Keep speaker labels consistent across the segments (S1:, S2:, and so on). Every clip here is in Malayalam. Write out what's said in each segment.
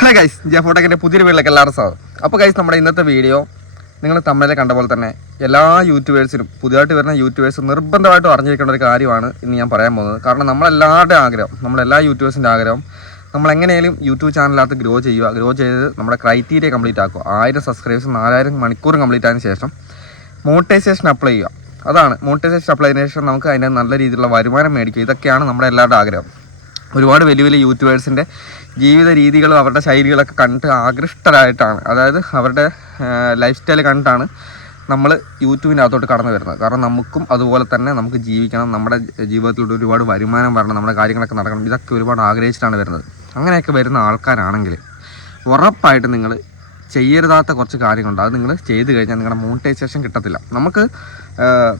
S1: ഹലോ ഗൈസ് ജഫോട്ടക്കിന്റെ പുതിയൊരു വീട്ടിലേക്ക് എല്ലാവരും സ്വാഗതം. അപ്പോൾ ഗൈസ് നമ്മുടെ ഇന്നത്തെ വീഡിയോ നിങ്ങൾ തമ്മിലെ കണ്ട പോലെ തന്നെ എല്ലാ യൂട്യൂബേഴ്സിനും പുതിയതായിട്ട് വരുന്ന യൂട്യൂബേഴ്സ് നിർബന്ധമായിട്ടും അറിഞ്ഞിരിക്കേണ്ട ഒരു കാര്യമാണ് ഇന്ന് ഞാൻ പറയാൻ പോകുന്നത്. കാരണം നമ്മളെല്ലാവരുടെയും ആഗ്രഹം നമ്മളെല്ലാ യൂട്യൂബേഴ്സിന്റെ ആഗ്രഹം നമ്മൾ എങ്ങനെയും യൂട്യൂബ് ചാനലിനകത്ത് ഗ്രോ ചെയ്യുക. ഗ്രോ ചെയ്ത് നമ്മുടെ ക്രൈറ്റീരിയ കംപ്ലീറ്റ് ആക്കുക. ആയിരം സബ്സ്ക്രൈബേഴ്സ് നാലായിരം മണിക്കൂർ കംപ്ലീറ്റ് ആയതിനു ശേഷം മോണിറ്റൈസേഷൻ അപ്ലൈ ചെയ്യുക. അതാണ് മോണിറ്റൈസേഷൻ അപ്ലൈ ചെയ്തതിനു ശേഷം നമുക്ക് അതിന്റെ നല്ല രീതിയിലുള്ള വരുമാനം മേടിക്കുക. ഇതൊക്കെയാണ് നമ്മുടെ എല്ലാവരുടെ ആഗ്രഹം. ഒരുപാട് വലിയ വലിയ യൂട്യൂബേഴ്സിന്റെ ജീവിത രീതികളും അവരുടെ ശൈലികളൊക്കെ കണ്ടിട്ട് ആകൃഷ്ടരായിട്ടാണ്. അതായത് അവരുടെ ലൈഫ് സ്റ്റൈൽ കണ്ടിട്ടാണ് നമ്മൾ യൂട്യൂബിന്റെ അകത്തോട്ട് കടന്നു വരുന്നത്. കാരണം നമുക്കും അതുപോലെ തന്നെ നമുക്ക് ജീവിക്കണം. നമ്മുടെ ജീവിതത്തിലൂടെ ഒരുപാട് വരുമാനം വരണം. നമ്മുടെ കാര്യങ്ങളൊക്കെ നടക്കണം. ഇതൊക്കെ ഒരുപാട് ആഗ്രഹിച്ചിട്ടാണ് വരുന്നത്. അങ്ങനെയൊക്കെ വരുന്ന ആൾക്കാരാണെങ്കിൽ ഉറപ്പായിട്ട് നിങ്ങൾ ചെയ്യരുതാത്ത കുറച്ച് കാര്യങ്ങളുണ്ട്. അത് നിങ്ങൾ ചെയ്ത് കഴിഞ്ഞാൽ നിങ്ങളുടെ മോണിറ്റൈസേഷൻ കിട്ടത്തില്ല. നമുക്ക്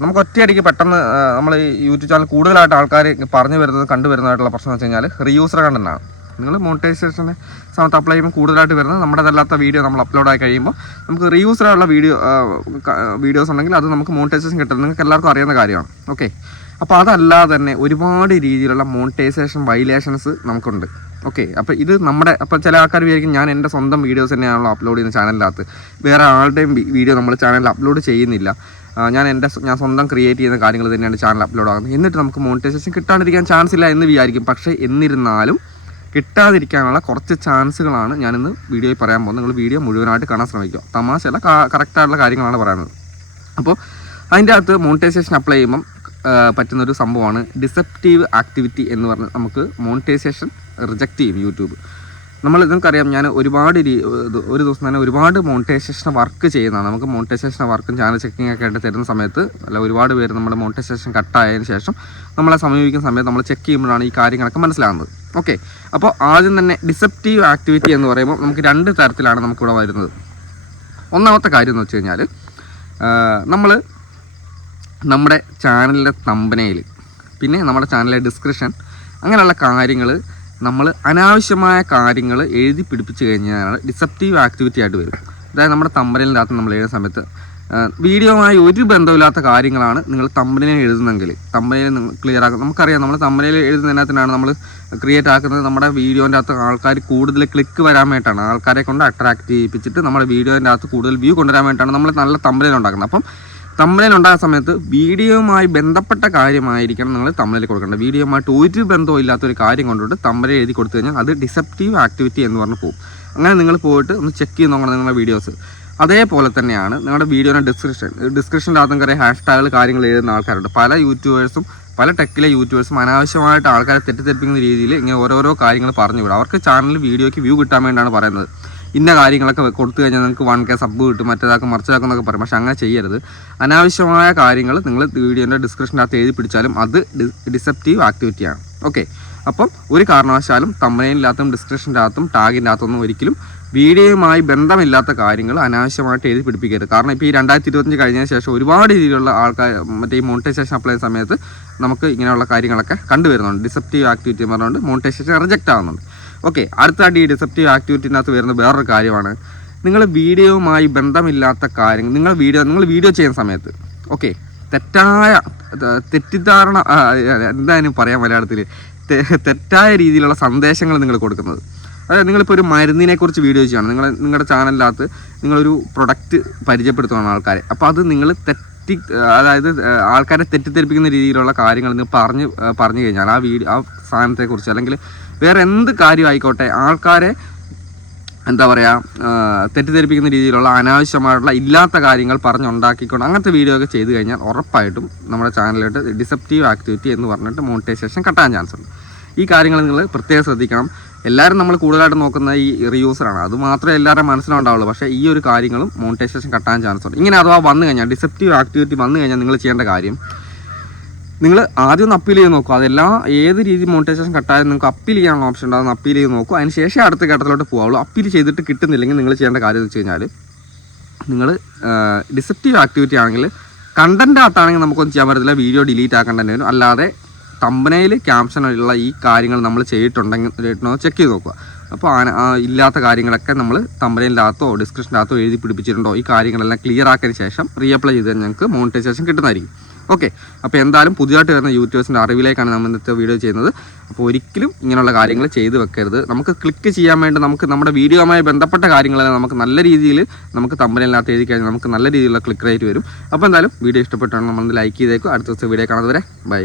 S1: നമുക്ക് ഒറ്റയടിക്ക് പെട്ടെന്ന് നമ്മൾ യൂട്യൂബ് ചാനൽ കൂടുതലായിട്ട് ആൾക്കാർ പറഞ്ഞു വരുന്നത് കണ്ടുവരുന്നതായിട്ടുള്ള പ്രശ്നം എന്ന് വെച്ച് കഴിഞ്ഞാൽ റീയൂസർ കണ്ടന്റാണ് നിങ്ങൾ മോണിറ്റൈസേഷന് സമയത്ത് അപ്ലൈ ചെയ്യുമ്പോൾ കൂടുതലായിട്ട് വരുന്നത് നമ്മുടേതല്ലാത്ത വീഡിയോ നമ്മൾ അപ്ലോഡ് ആയി കഴിയുമ്പോൾ നമുക്ക് റീയൂസറുള്ള വീഡിയോ വീഡിയോസ് ഉണ്ടെങ്കിൽ അത് നമുക്ക് മോണിറ്റൈസേഷൻ കിട്ടും നിങ്ങൾക്ക് എല്ലാവർക്കും അറിയുന്ന കാര്യമാണ്. ഓക്കെ അപ്പോൾ അതല്ലാതെ തന്നെ ഒരുപാട് രീതിയിലുള്ള മോണിറ്റൈസേഷൻ വയലേഷൻസ് നമുക്കുണ്ട്. ഓക്കെ അപ്പോൾ ഇത് നമ്മുടെ അപ്പോൾ ചില ആൾക്കാർ വിചാരിക്കും ഞാൻ എന്റെ സ്വന്തം വീഡിയോസ് തന്നെയാണല്ലോ അപ്ലോഡ് ചെയ്യുന്ന ചാനലിനകത്ത് വേറെ ആളുടെയും വീഡിയോ നമ്മൾ ചാനലിൽ അപ്ലോഡ് ചെയ്യുന്നില്ല. ഞാൻ എന്റെ ഞാൻ സ്വന്തം ക്രിയേറ്റ് ചെയ്യുന്ന കാര്യങ്ങൾ തന്നെയാണ് ചാനൽ അപ്ലോഡ് ആകുന്നത് എന്നിട്ട് നമുക്ക് മോണിറ്റൈസേഷൻ കിട്ടാണ്ടിരിക്കാൻ ചാൻസ് ഇല്ല എന്ന് വിചാരിക്കും. പക്ഷേ എന്നിരുന്നാലും കിട്ടാതിരിക്കാനുള്ള കുറച്ച് ചാൻസുകളാണ് ഞാനിന്ന് വീഡിയോയിൽ പറയാൻ പോകുന്നത്. നിങ്ങൾ വീഡിയോ മുഴുവനായിട്ട് കാണാൻ ശ്രമിക്കുക. തമാശയല്ല കറക്റ്റായിട്ടുള്ള കാര്യങ്ങളാണ് പറയുന്നത്. അപ്പോൾ അതിന്റെ അകത്ത് മോണിറ്റൈസേഷൻ അപ്ലൈ ചെയ്യുമ്പം പറ്റുന്നൊരു സംഭവമാണ്. ഡിസെപ്റ്റീവ് ആക്ടിവിറ്റി എന്ന് പറഞ്ഞാൽ നമുക്ക് മോണിറ്റൈസേഷൻ റിജക്റ്റ് ചെയ്യും യൂട്യൂബ്. നമ്മൾ നിങ്ങൾക്കറിയാം ഞാൻ ഒരുപാട് ഒരു ദിവസം തന്നെ ഒരുപാട് മോണിറ്റൈസേഷൻ വർക്ക് ചെയ്യുന്നതാണ്. നമുക്ക് മോണിറ്റൈസേഷൻ വർക്കും ചാനൽ ചെക്കിംഗ് ഒക്കെ ആയിട്ട് തരുന്ന സമയത്ത് അല്ല ഒരുപാട് പേര് നമ്മുടെ മോണിറ്റൈസേഷൻ കട്ടായതിനു ശേഷം നമ്മളെ സമീപിക്കുന്ന സമയത്ത് നമ്മൾ ചെക്ക് ചെയ്യുമ്പോഴാണ് ഈ കാര്യങ്ങളൊക്കെ മനസ്സിലാകുന്നത് ഓക്കെ അപ്പോൾ ആദ്യം തന്നെ ഡിസെപ്റ്റീവ് ആക്ടിവിറ്റി എന്ന് പറയുമ്പോൾ നമുക്ക് രണ്ട് തരത്തിലാണ് നമുക്കിവിടെ വരുന്നത്. ഒന്നാമത്തെ കാര്യം എന്ന് വെച്ച് കഴിഞ്ഞാൽ നമ്മൾ നമ്മുടെ ചാനലിന്റെ തമ്പനയിൽ പിന്നെ നമ്മുടെ ചാനലിലെ ഡിസ്ക്രിപ്ഷൻ അങ്ങനെയുള്ള കാര്യങ്ങൾ നമ്മൾ അനാവശ്യമായ കാര്യങ്ങൾ എഴുതി പിടിപ്പിച്ച് കഴിഞ്ഞാൽ ഡിസപ്റ്റീവ് ആക്ടിവിറ്റി ആയിട്ട് വരും അതായത് നമ്മുടെ തമ്പനലിന്റെ നമ്മൾ എഴുതുന്ന സമയത്ത് വീഡിയോയുമായി ഒരു ബന്ധമില്ലാത്ത കാര്യങ്ങളാണ് നിങ്ങൾ തമ്പനയിൽ എഴുതുന്നെങ്കിൽ തമ്പനയിൽ ക്ലിയർ ആക്കുക നമുക്കറിയാം നമ്മൾ തമ്പനയിൽ എഴുതുന്നതിനകത്തിനാണ് നമ്മൾ ക്രിയേറ്റ് ആക്കുന്നത്. നമ്മുടെ വീഡിയോന്റെ അകത്ത് ആൾക്കാർ കൂടുതൽ ക്ലിക്ക് വരാൻ വേണ്ടിയിട്ടാണ്. ആൾക്കാരെ കൊണ്ട് അട്രാക്ട് ചെയ്യിപ്പിച്ചിട്ട് നമ്മുടെ വീഡിയോന്റെ അകത്ത് കൂടുതൽ വ്യൂ കൊണ്ടുവരാൻ വേണ്ടിയിട്ടാണ് നമ്മൾ നല്ല തമ്പനയിൽ ഉണ്ടാക്കുന്നത്. അപ്പം തമ്മിലിൽ ഉണ്ടാകുന്ന സമയത്ത് വീഡിയോയുമായി ബന്ധപ്പെട്ട കാര്യമായിരിക്കണം നിങ്ങൾ തമ്മിലിൽ കൊടുക്കേണ്ടത്. വീഡിയോയുമായിട്ട് ഒരു ബന്ധവും ഇല്ലാത്തൊരു കാര്യം കൊണ്ടുകൊണ്ട് തമ്മിൽ എഴുതി കൊടുത്തു കഴിഞ്ഞാൽ അത് ഡിസെപ്റ്റീവ് ആക്ടിവിറ്റി എന്ന് പറഞ്ഞ് പോകും. അങ്ങനെ നിങ്ങൾ പോയിട്ട് ഒന്ന് ചെക്ക് ചെയ്ത് നോക്കണം നിങ്ങളുടെ വീഡിയോസ് അതേപോലെ തന്നെയാണ് നിങ്ങളുടെ വീഡിയോയുടെ ഡിസ്ക്രിപ്ഷൻ ഡിസ്ക്രിപ്ഷന്റെ അകത്തും കുറേ ഹാഷ് ടാഗുകൾ കാര്യങ്ങൾ എഴുതുന്ന ആൾക്കാരുണ്ട്. പല യൂട്യൂബേഴ്സും പല ടെക്കിലെ യൂട്യൂബേഴ്സും അനാവശ്യമായിട്ട് ആൾക്കാരെ തെറ്റിദ്ധരിപ്പിക്കുന്ന രീതിയിൽ ഇങ്ങനെ ഓരോരോ കാര്യങ്ങൾ പറഞ്ഞു വിടും അവർക്ക് ചാനലിൽ വീഡിയോയ്ക്ക് വ്യൂ കിട്ടാൻ വേണ്ടിയാണ് പറയുന്നത്. ഇന്ന കാര്യങ്ങളൊക്കെ കൊടുത്തു കഴിഞ്ഞാൽ നിങ്ങൾക്ക് വൺ കെ സബ് കിട്ടും മറ്റേതാക്കും മറിച്ചതാക്കും എന്നൊക്കെ പറയും. പക്ഷെ അങ്ങനെ ചെയ്യരുത്. അനാവശ്യമായ കാര്യങ്ങൾ നിങ്ങൾ വീഡിയോന്റെ ഡിസ്ക്രിപ്ഷനകത്ത് എഴുതി പിടിച്ചാലും അത് ഡിസെപ്റ്റീവ് ആക്ടിവിറ്റിയാണ് ഓക്കെ അപ്പം ഒരു കാരണവശാലും തമ്മനയിലാത്തും ഡിസ്ക്രിപ്ഷന്റെ അകത്തും ടാഗിന്റെ അകത്തൊന്നും ഒരിക്കലും വീഡിയോയുമായി ബന്ധമില്ലാത്ത കാര്യങ്ങൾ അനാവശ്യമായിട്ട് എഴുതി പിടിപ്പിക്കരുത്. കാരണം ഇപ്പോൾ ഈ രണ്ടായിരത്തി ഇരുപത്തഞ്ച് കഴിഞ്ഞതിന് ശേഷം ഒരുപാട് രീതിയിലുള്ള ആൾക്കാർ മറ്റേ ഈ മോണിറ്റൈസേഷൻ അപ്ലൈ ചെയ്യുന്ന സമയത്ത് നമുക്ക് ഇങ്ങനെയുള്ള കാര്യങ്ങളൊക്കെ കണ്ടുവരുന്നുണ്ട്. ഡിസെപ്റ്റീവ് ആക്ടിവിറ്റി എന്ന് പറഞ്ഞുകൊണ്ട് മോണിറ്റൈസേഷൻ റിജക്റ്റ് ആവുന്നുണ്ട്. ഓക്കെ അടുത്തായിട്ട് ഈ ഡിസെപ്റ്റീവ് ആക്ടിവിറ്റിനകത്ത് വരുന്ന വേറൊരു കാര്യമാണ്. നിങ്ങൾ വീഡിയോയുമായി ബന്ധമില്ലാത്ത കാര്യങ്ങൾ നിങ്ങൾ വീഡിയോ നിങ്ങൾ വീഡിയോ ചെയ്യുന്ന സമയത്ത് ഓക്കെ തെറ്റായ തെറ്റിദ്ധാരണ എന്തായാലും പറയാം മലയാളത്തിൽ തെറ്റായ രീതിയിലുള്ള സന്ദേശങ്ങൾ നിങ്ങൾ കൊടുക്കുന്നത്. അതായത് നിങ്ങളിപ്പോൾ ഒരു മരുന്നിനെക്കുറിച്ച് വീഡിയോ ചെയ്യുകയാണ് നിങ്ങൾ നിങ്ങളുടെ ചാനലിനകത്ത് നിങ്ങളൊരു പ്രൊഡക്റ്റ് പരിചയപ്പെടുത്തുകയാണ് ആൾക്കാരെ. അപ്പോൾ അത് നിങ്ങൾ തെറ്റി അതായത് ആൾക്കാരെ തെറ്റിദ്ധരിപ്പിക്കുന്ന രീതിയിലുള്ള കാര്യങ്ങൾ നിങ്ങൾ പറഞ്ഞ് പറഞ്ഞു കഴിഞ്ഞാൽ ആ വീഡിയോ ആ സാധനത്തെക്കുറിച്ച് അല്ലെങ്കിൽ വേറെ എന്ത് കാര്യമായിക്കോട്ടെ ആൾക്കാരെ എന്താ പറയുക തെറ്റിദ്ധരിപ്പിക്കുന്ന രീതിയിലുള്ള അനാവശ്യമായിട്ടുള്ള ഇല്ലാത്ത കാര്യങ്ങൾ പറഞ്ഞുണ്ടാക്കിക്കൊണ്ട് അങ്ങനത്തെ വീഡിയോ ഒക്കെ ചെയ്ത് കഴിഞ്ഞാൽ ഉറപ്പായിട്ടും നമ്മുടെ ചാനലിലോട്ട് ഡിസെപ്റ്റീവ് ആക്ടിവിറ്റി എന്ന് പറഞ്ഞിട്ട് മോണിറ്റൈസേഷൻ കട്ടാൻ ചാൻസ് ഉണ്ട്. ഈ കാര്യങ്ങൾ നിങ്ങൾ പ്രത്യേകം ശ്രദ്ധിക്കണം. എല്ലാവരും നമ്മൾ കൂടുതലായിട്ട് നോക്കുന്ന ഈ റിയൂസറാണ് അത് മാത്രമേ എല്ലാവരുടെ മനസ്സിലുണ്ടാവുള്ളൂ. പക്ഷേ ഈ ഒരു കാര്യങ്ങളും മോണിറ്റൈസേഷൻ കട്ടാൻ ചാൻസ് ഉണ്ട്. ഇങ്ങനെ അഥവാ വന്നു കഴിഞ്ഞാൽ ഡിസെപ്റ്റീവ് ആക്ടിവിറ്റി വന്നു കഴിഞ്ഞാൽ നിങ്ങൾ ചെയ്യേണ്ട കാര്യം നിങ്ങൾ ആദ്യം ഒന്ന് അപ്പീൽ ചെയ്ത് നോക്കുക. അതെല്ലാം ഏത് രീതി മോണിറ്റൈസേഷൻ കട്ടായാലും നിങ്ങൾക്ക് അപ്പീൽ ചെയ്യാനുള്ള ഓപ്ഷൻ ഉണ്ട്. അതൊന്ന് അപ്പീൽ ചെയ്ത് നോക്കുക. അതിന് ശേഷം അടുത്ത ഘട്ടത്തിലോട്ട് പോകാവുള്ളൂ അപ്പീൽ ചെയ്തിട്ട് കിട്ടുന്നില്ലെങ്കിൽ നിങ്ങൾ ചെയ്യേണ്ട കാര്യം എന്ന് വെച്ച് കഴിഞ്ഞാൽ നിങ്ങൾ ഡിസെപ്റ്റീവ് ആക്ടിവിറ്റി ആണെങ്കിൽ കണ്ടന്റ് ആട്ടാണെങ്കിൽ നമുക്കൊന്നും ചെയ്യാൻ പറ്റത്തില്ല. വീഡിയോ ഡിലീറ്റ് ആക്കേണ്ടി വരും. അല്ലാതെ തമ്പനയിൽ ക്യാപ്ഷനുള്ള ഈ കാര്യങ്ങൾ നമ്മൾ ചെയ്തിട്ടുണ്ടെങ്കിൽ ചെക്ക് ചെയ്ത് നോക്കുക. അപ്പോൾ ഇല്ലാത്ത കാര്യങ്ങളൊക്കെ നമ്മൾ തമ്പനയിലാത്തോ ഡിസ്ക്രിപ്ഷനകത്തോ എഴുതി പിടിപ്പിച്ചിട്ടുണ്ടോ? ഈ കാര്യങ്ങളെല്ലാം ക്ലിയർ ആക്കിയതിന് ശേഷം റീഅപ്ലൈ ചെയ്ത് ഞങ്ങൾക്ക് മോണിറ്റൈസേഷൻ കിട്ടുന്നതായിരിക്കും. ഓക്കെ അപ്പോൾ എന്തായാലും പുതിയതായിട്ട് വരുന്ന യൂട്യൂബേഴ്സിന്റെ അറിവിലേക്കാണ് നമ്മൾ ഇന്നത്തെ വീഡിയോ ചെയ്യുന്നത്. അപ്പോൾ ഒരിക്കലും ഇങ്ങനെയുള്ള കാര്യങ്ങൾ ചെയ്ത് വെക്കരുത്. നമുക്ക് ക്ലിക്ക് ചെയ്യാൻ വേണ്ടി നമുക്ക് നമ്മുടെ വീഡിയോയുമായി ബന്ധപ്പെട്ട കാര്യങ്ങളെല്ലാം നമുക്ക് നല്ല രീതിയിൽ നമുക്ക് തമ്പനകത്ത് എഴുതി കഴിഞ്ഞാൽ നമുക്ക് നല്ല രീതിയിലുള്ള ക്ലിക്ക് റേറ്റ് വരും. അപ്പോൾ എന്തായാലും വീഡിയോ ഇഷ്ടപ്പെട്ടാണ് നമ്മൾ ലൈക്ക് ചെയ്തേക്കും. അടുത്ത ദിവസം വീഡിയോ കാണുന്നവരെ ബൈ